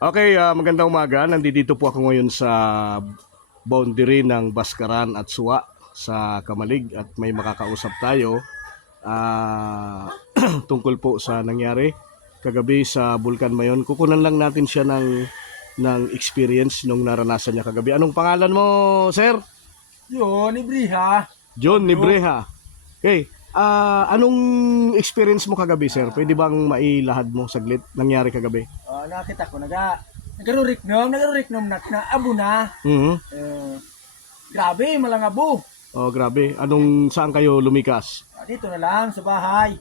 Okay, magandang umaga. Nandito po ako ngayon sa boundary ng Baskaran at Suwa sa Kamalig at may makakausap tayo tungkol po sa nangyari kagabi sa Bulkan Mayon. Kukunan lang natin siya ng experience nung naranasan niya kagabi. Anong pangalan mo, sir? Yun, Ibriha. John Nibreha. Okay. Anong experience mo kagabi, sir? Pwede bang mailahad mo saglit nangyari kagabi? Nakita ko, nagkaruriknom na abo na. Mhm. Grabe, malang abo. Oh, grabe. Saan kayo lumikas? Dito na lang, sa bahay.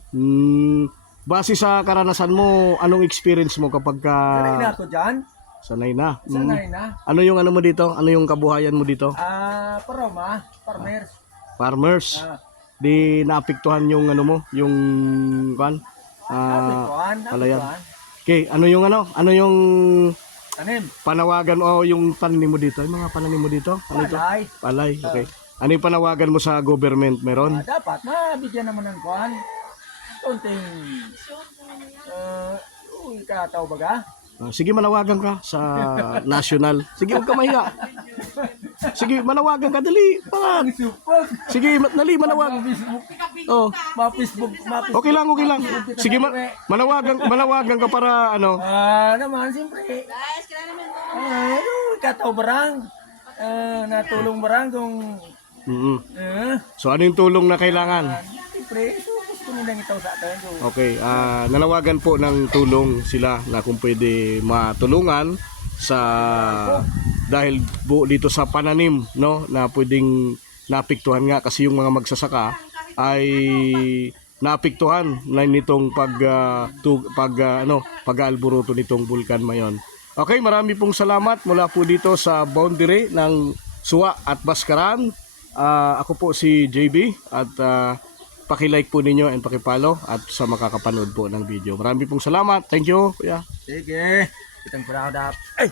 Base sa karanasan mo, anong experience mo kapag Sanay na ako dyan. sanay na? Sanay na. Ano yung ano mo dito? Ano yung kabuhayan mo dito? Paroma, farmers. Farmers. Di naapektuhan yung ano mo, yung kan? Palayan. Okay, ano yung Tanim. panawagan o yung tanim mo dito? Yung mga pananim mo dito? Ano ito? Palay. Palay, okay. Ano yung panawagan mo sa government? Meron? Dapat, mabigyan naman ng kuhan. Kunting, ikataw baga. Sige, manawagan ka sa national. Sige, huwag ka mahiya. Sige, manawagan ka, dali. Sige, dali, manawagan. Oh, Ma-Facebook. okay lang. Sige, manawagan ka para ano. Naman, siyempre. Ikataw barang. Natulong barang kung... So, ano yung tulong na kailangan? Siyempre, gusto nilang itaw sa atin. Okay, nanawagan po ng tulong sila na kung pwede matulungan sa dahil dito sa pananim, no, na pwedeng naapektuhan nga kasi yung mga magsasaka ay naapektuhan na nitong pag-aalburuto nitong Bulkan Mayon. Okay, marami pong salamat mula po dito sa boundary ng Suwa at Baskaran. Ako po si JB at paki-like po ninyo and paki-follow at sa makakapanood po ng video. Marami pong salamat. Thank you, kuya. Sige. Kitang proud up. Ay!